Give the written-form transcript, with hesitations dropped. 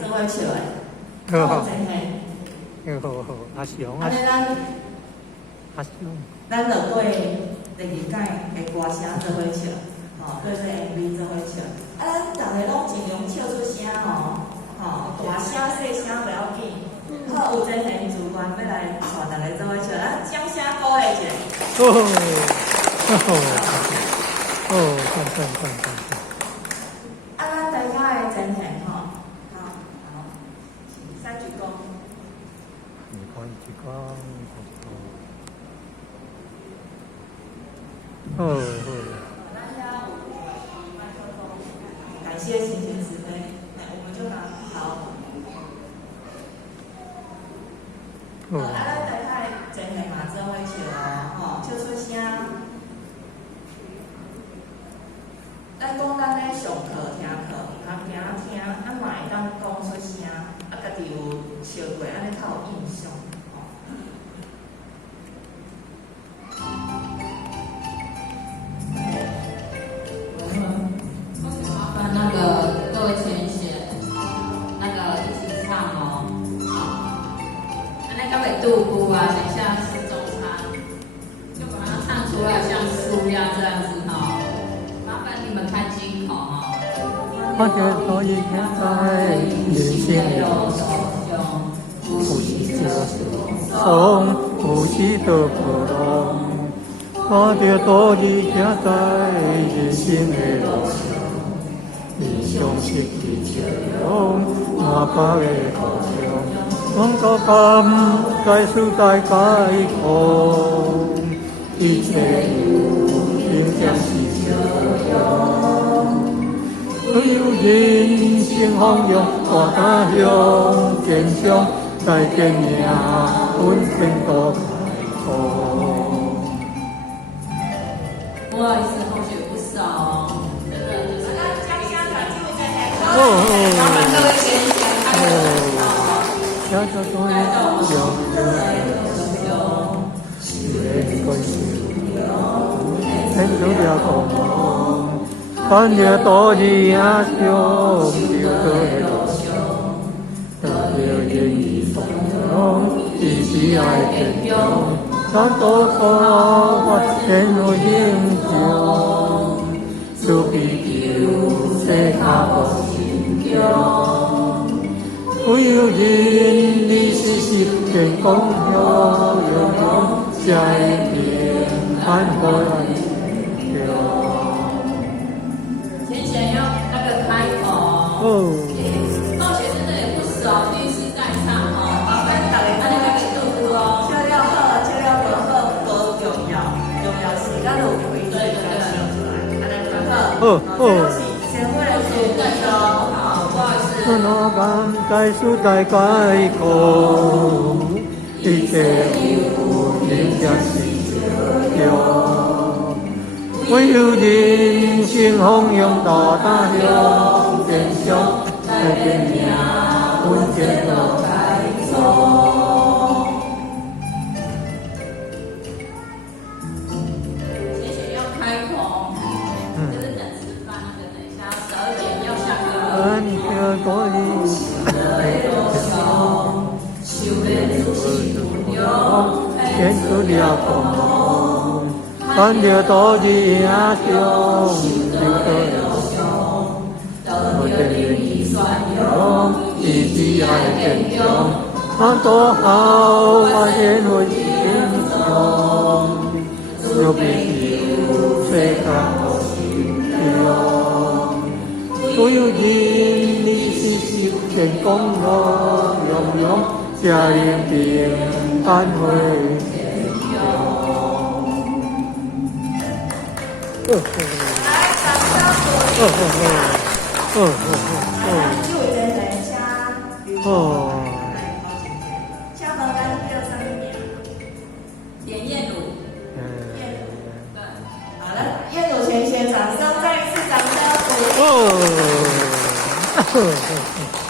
做伙笑的，好，真嘿。好，阿雄，安尼阿雄，咱就对第二届的歌声做伙笑，对这 MV 做伙笑。咱逐个拢尽量笑出声大声细声不要紧。好，有真贤主管要来带大家做伙笑，咱掌声鼓励一下。看。咱大家的真贤好，三鞠躬。你看一个，感谢心情慈悲，我们就拿好。咱大家真贤嘛做伙笑笑出声。咱讲咱咧上课听课，通听，嘛会当讲出声，家己有笑过，安尼较有印象。麻烦那个各位前贤，那个一起唱哦。那个尾度鼓啊，等一下吃中餐，就把它唱出来，像书一样这样子哈。麻烦你们看金口哈。我这所以现在人生有不是这松，不是得不拢。我这所以现在人生的路上，理想失去笑容，满腹的苦衷。我到今该世代改空，一切有应将是笑容。只有人生方向，大家向前向，再见命，本前途开阔。不好意思，同学不少哦，真的就是。麻烦各位前贤开口哦。小小多一小是关心，很多了共。但也多日也想，就多的路上，但也愿意从容，一起爱天中，咱多少发现我英雄，就比求世下无心中，唯有人你是实现公向，才会平安快乐。同学真的也不少，第一次在场哦，麻烦大家安尼来给度度哦。笑了好，笑了不好，不重要，重要是咱有开嘴来笑出来，安尼就好。这都是先会来说的哦，好，不好意思。我感该世代改空，一切有应将是笑容。唯有人生方向大大向前向，再见命，本前途开阔。前贤要开口，就是等吃饭那个，等一下12点要下课。天出了空，但了多日也想，就多了想。我这愿意算用，一起爱天中，我多好，我愿为英雄，就必有世界无心中。所有人你是实现公用，才能平安回天点燕乳，对，好了，燕乳前贤掌声，再一次掌声鼓励。